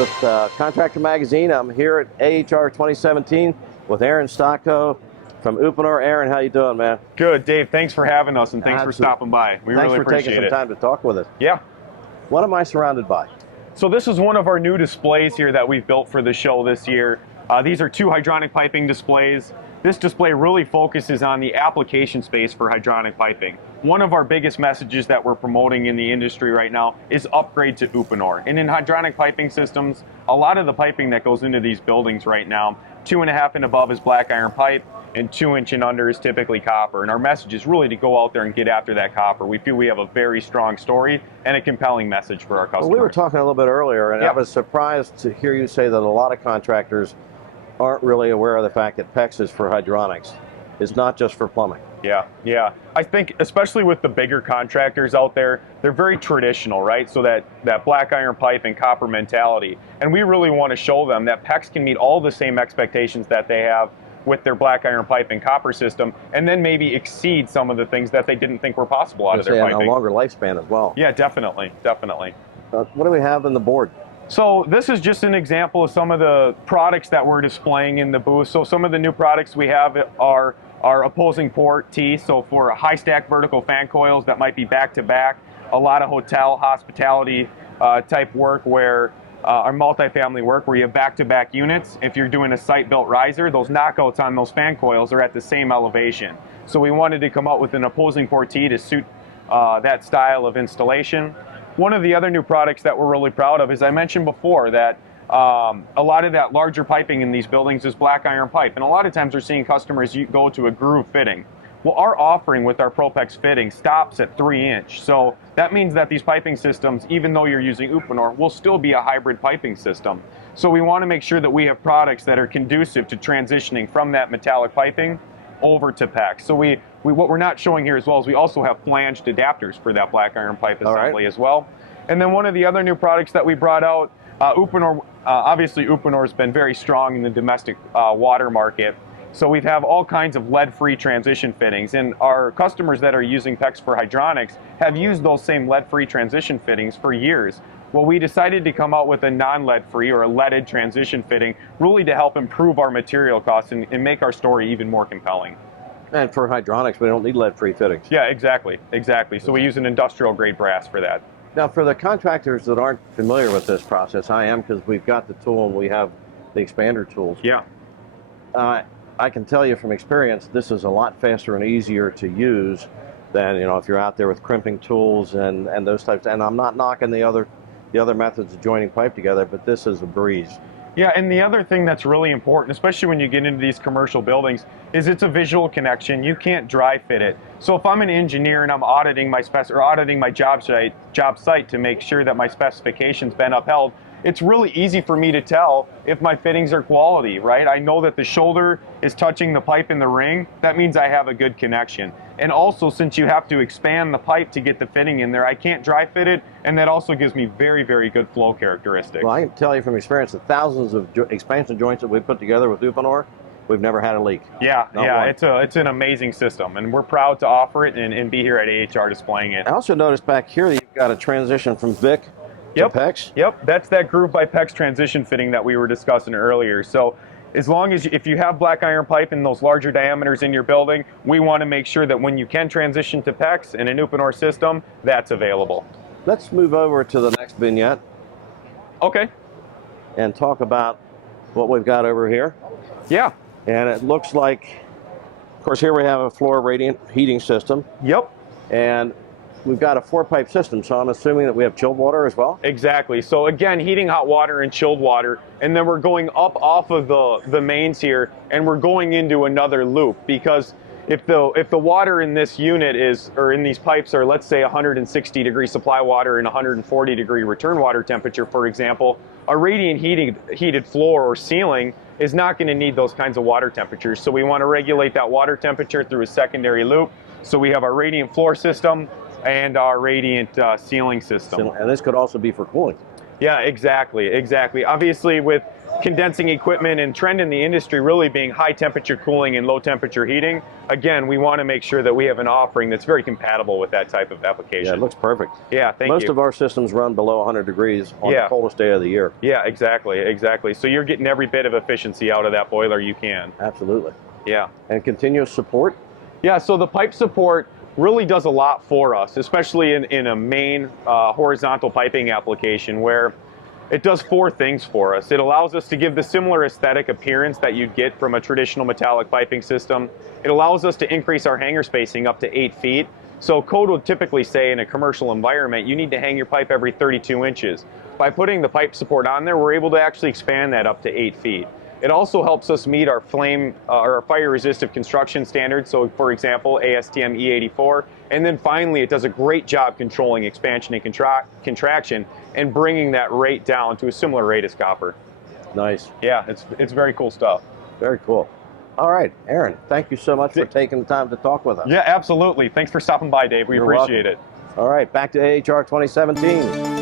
with Contractor Magazine. I'm here at AHR 2017 with Aaron Stocko from Uponor. Aaron, how you doing, man? Good, Dave. Thanks for having us, and thanks for stopping by. We really appreciate it. Thanks for taking some time to talk with us. Yeah. What am I surrounded by? So this is one of our new displays here that we've built for the show this year. These are two hydronic piping displays. This display really focuses on the application space for hydronic piping. One of our biggest messages that we're promoting in the industry right now is upgrade to Uponor. And in hydronic piping systems, a lot of the piping that goes into these buildings right now, 2.5 and above is black iron pipe, and 2 inch and under is typically copper. And our message is really to go out there and get after that copper. We feel we have a very strong story and a compelling message for our customers. Well, we were talking a little bit earlier, and I was surprised to hear you say that a lot of contractors aren't really aware of the fact that PEX is for hydronics. It's not just for plumbing. Yeah. I think especially with the bigger contractors out there, they're very traditional, right? So that black iron pipe and copper mentality. And we really want to show them that PEX can meet all the same expectations that they have with their black iron pipe and copper system, and then maybe exceed some of the things that they didn't think were possible out of their piping. And a longer lifespan as well. Yeah, definitely. What do we have on the board? So this is just an example of some of the products that we're displaying in the booth. So some of the new products we have are our opposing port T. So for high stack vertical fan coils that might be back to back, a lot of hotel hospitality type work where our multifamily work where you have back-to-back units. If you're doing a site-built riser, those knockouts on those fan coils are at the same elevation. So we wanted to come out with an opposing port T to suit that style of installation. One of the other new products that we're really proud of is I mentioned before that a lot of that larger piping in these buildings is black iron pipe, and a lot of times we're seeing customers go to a groove fitting. Well, our offering with our ProPEX fitting stops at 3 inch. So that means that these piping systems, even though you're using Uponor, will still be a hybrid piping system. So we want to make sure that we have products that are conducive to transitioning from that metallic piping over to PEX. So what we're not showing here as well is we also have flanged adapters for that black iron pipe assembly as well. And then one of the other new products that we brought out, Uponor, obviously Uponor has been very strong in the domestic water market. So we have all kinds of lead-free transition fittings, and our customers that are using PEX for hydronics have used those same lead-free transition fittings for years. Well, we decided to come out with a non-lead-free or a leaded transition fitting, really to help improve our material costs and make our story even more compelling. And for hydronics, we don't need lead-free fittings. Yeah, exactly. So we use an industrial-grade brass for that. Now, for the contractors that aren't familiar with this process, I am, because we've got the tool and we have the expander tools. Yeah. I can tell you from experience, this is a lot faster and easier to use than, if you're out there with crimping tools and those types. And I'm not knocking the other methods of joining pipe together, but this is a breeze. Yeah, and the other thing that's really important, especially when you get into these commercial buildings, is it's a visual connection. You can't dry fit it. So if I'm an engineer and I'm auditing my job site to make sure that my specifications been upheld, it's really easy for me to tell if my fittings are quality, right? I know that the shoulder is touching the pipe in the ring. That means I have a good connection. And also, since you have to expand the pipe to get the fitting in there, I can't dry fit it, and that also gives me very, very good flow characteristics. Well, I can tell you from experience that thousands of expansion joints that we put together with Uponor, we've never had a leak. Yeah, it's an amazing system, and we're proud to offer it and be here at AHR displaying it. I also noticed back here that you've got a transition from VIC to PEX? Yep, that's that Groove by PEX transition fitting that we were discussing earlier. So as long as if you have black iron pipe in those larger diameters in your building, we want to make sure that when you can transition to PEX in an Uponor system, that's available. Let's move over to the next vignette. Okay. And talk about what we've got over here. Yeah. And it looks like, of course, here we have a floor radiant heating system. Yep. And we've got a 4-pipe system, so I'm assuming that we have chilled water as well? Exactly. So again, heating hot water and chilled water, and then we're going up off of the mains here, and we're going into another loop, because if the water in this unit or in these pipes are, let's say, 160 degree supply water and 140 degree return water temperature, for example, a radiant heated floor or ceiling is not going to need those kinds of water temperatures. So we want to regulate that water temperature through a secondary loop. So we have our radiant floor system and our radiant ceiling system. And this could also be for cooling. Yeah, exactly. Obviously, with condensing equipment and trend in the industry really being high temperature cooling and low temperature heating, again, we want to make sure that we have an offering that's very compatible with that type of application. Yeah, it looks perfect. Yeah, thank you. Most of our systems run below 100 degrees on the coldest day of the year. Yeah, exactly. So you're getting every bit of efficiency out of that boiler you can. Absolutely. Yeah. And continuous support? Yeah, so the pipe support really does a lot for us, especially in a main horizontal piping application where it does 4 things for us. It allows us to give the similar aesthetic appearance that you'd get from a traditional metallic piping system. It allows us to increase our hanger spacing up to 8 feet. So code would typically say in a commercial environment, you need to hang your pipe every 32 inches. By putting the pipe support on there, we're able to actually expand that up to 8 feet. It also helps us meet our fire resistive construction standards. So for example, ASTM E84. And then finally, it does a great job controlling expansion and contraction and bringing that rate down to a similar rate as copper. Nice. Yeah, it's very cool stuff. Very cool. All right, Aaron, thank you so much for taking the time to talk with us. Yeah, absolutely. Thanks for stopping by, Dave. We appreciate it. All right, back to AHR 2017.